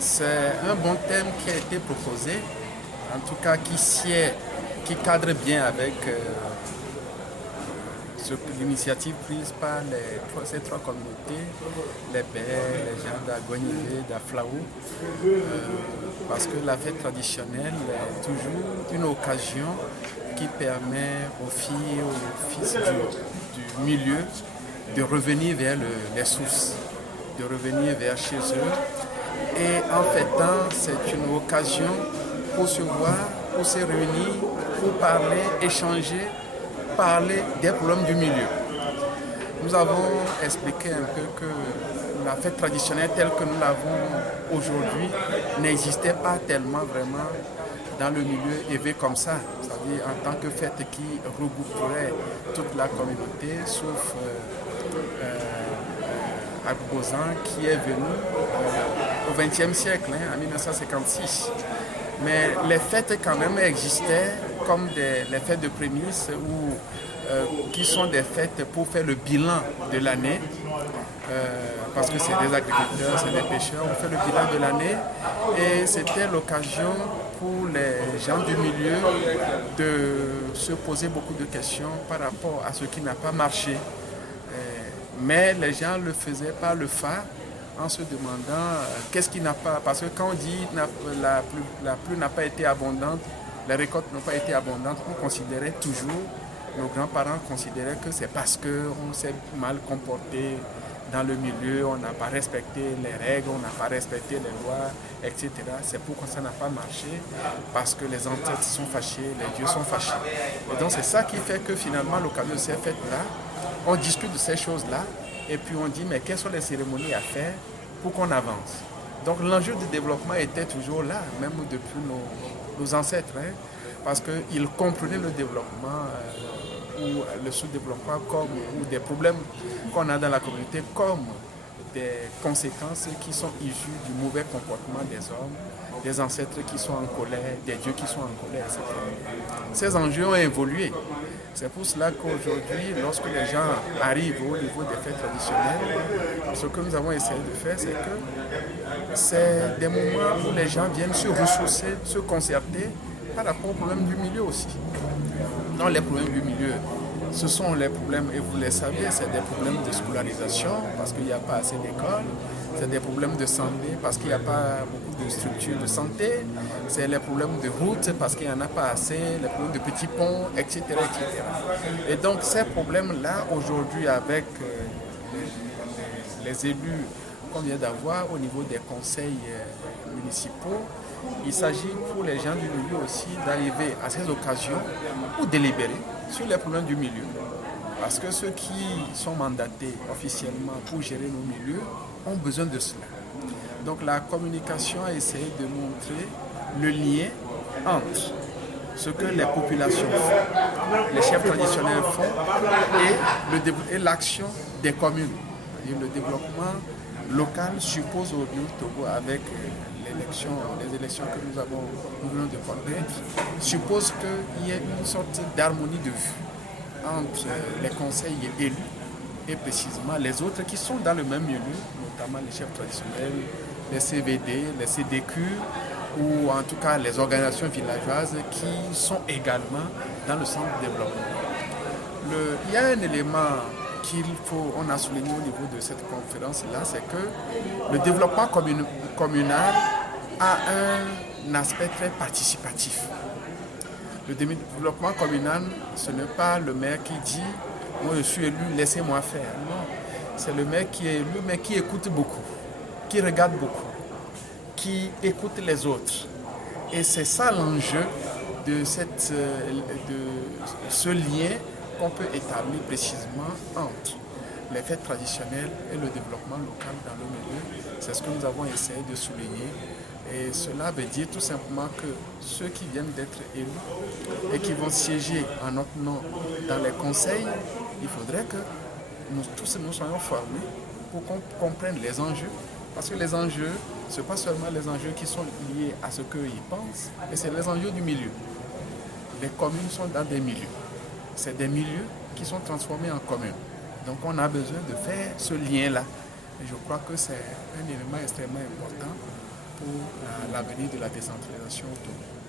C'est un bon thème qui a été proposé, en tout cas qui cadre bien avec l'initiative prise par ces trois communautés, les Bègues, les gens d'Agonivé, d'Aflaou, parce que la fête traditionnelle est toujours une occasion qui permet aux filles et aux fils du milieu de revenir vers les sources, de revenir vers chez eux. Et en fêtant, c'est une occasion pour se voir, pour se réunir, pour parler, échanger, parler des problèmes du milieu. Nous avons expliqué un peu que la fête traditionnelle telle que nous l'avons aujourd'hui n'existait pas tellement vraiment dans le milieu élevé comme ça, c'est-à-dire en tant que fête qui regrouperait toute la communauté, sauf Agbozan qui est venu au XXe siècle, en 1956. Mais les fêtes quand même existaient comme les fêtes de prémices qui sont des fêtes pour faire le bilan de l'année. Parce que c'est des agriculteurs, c'est des pêcheurs, on fait le bilan de l'année. Et c'était l'occasion pour les gens du milieu de se poser beaucoup de questions par rapport à ce qui n'a pas marché. Mais les gens le faisaient par le phare en se demandant qu'est-ce qui n'a pas... Parce que quand on dit la pluie n'a pas été abondante, les récoltes n'ont pas été abondantes, on considérait toujours, nos grands-parents considéraient que c'est parce qu'on s'est mal comporté dans le milieu, on n'a pas respecté les règles, on n'a pas respecté les lois, etc. C'est pourquoi ça n'a pas marché, parce que les ancêtres sont fâchés, les dieux sont fâchés. Et donc c'est ça qui fait que finalement, à l'occasion de ces fêtes-là, on discute de ces choses-là, et puis on dit, mais quelles sont les cérémonies à faire pour qu'on avance. Donc l'enjeu du développement était toujours là, même depuis nos ancêtres, parce qu'ils comprenaient le développement ou le sous-développement ou des problèmes qu'on a dans la communauté comme des conséquences qui sont issues du mauvais comportement des hommes, des ancêtres qui sont en colère, des dieux qui sont en colère, etc. Ces enjeux ont évolué. C'est pour cela qu'aujourd'hui, lorsque les gens arrivent au niveau des fêtes traditionnelles, ce que nous avons essayé de faire, c'est que c'est des moments où les gens viennent se ressourcer, se concerter par rapport aux problèmes du milieu aussi. Dans les problèmes du milieu, ce sont les problèmes, et vous les savez, c'est des problèmes de scolarisation, parce qu'il n'y a pas assez d'écoles, c'est des problèmes de santé, parce qu'il n'y a pas beaucoup de structures de santé, c'est les problèmes de route, parce qu'il n'y en a pas assez, les problèmes de petits ponts, etc. etc. Et donc ces problèmes-là, aujourd'hui, avec les élus qu'on vient d'avoir au niveau des conseils municipaux, il s'agit pour les gens du milieu aussi d'arriver à ces occasions pour délibérer sur les problèmes du milieu. Parce que ceux qui sont mandatés officiellement pour gérer nos milieux ont besoin de cela. Donc la communication a essayé de montrer le lien entre ce que les populations font, les chefs traditionnels font et l'action des communes. Le développement local suppose au Togo avec les élections que nous venons de connaître, suppose qu'il y ait une sorte d'harmonie de vue entre les conseils élus et précisément les autres qui sont dans le même milieu, notamment les chefs traditionnels, les CVD, les CDQ ou en tout cas les organisations villageoises qui sont également dans le centre de développement. Il y a un élément on a souligné au niveau de cette conférence-là, c'est que le développement communal a un aspect très participatif. Le développement communal, ce n'est pas le maire qui dit « moi je suis élu, laissez-moi faire ». Non, c'est le maire qui est élu, mais qui écoute beaucoup, qui regarde beaucoup, qui écoute les autres. Et c'est ça l'enjeu de ce lien qu'on peut établir précisément entre les fêtes traditionnelles et le développement local dans le milieu. C'est ce que nous avons essayé de souligner. Et cela veut dire tout simplement que ceux qui viennent d'être élus et qui vont siéger en notre nom dans les conseils, il faudrait que nous tous nous soyons formés pour qu'on comprenne les enjeux. Parce que les enjeux, ce n'est pas seulement les enjeux qui sont liés à ce qu'ils pensent, mais c'est les enjeux du milieu. Les communes sont dans des milieux. C'est des milieux qui sont transformés en communes. Donc on a besoin de faire ce lien-là. Et je crois que c'est un élément extrêmement important pour l'avenir de la décentralisation auto.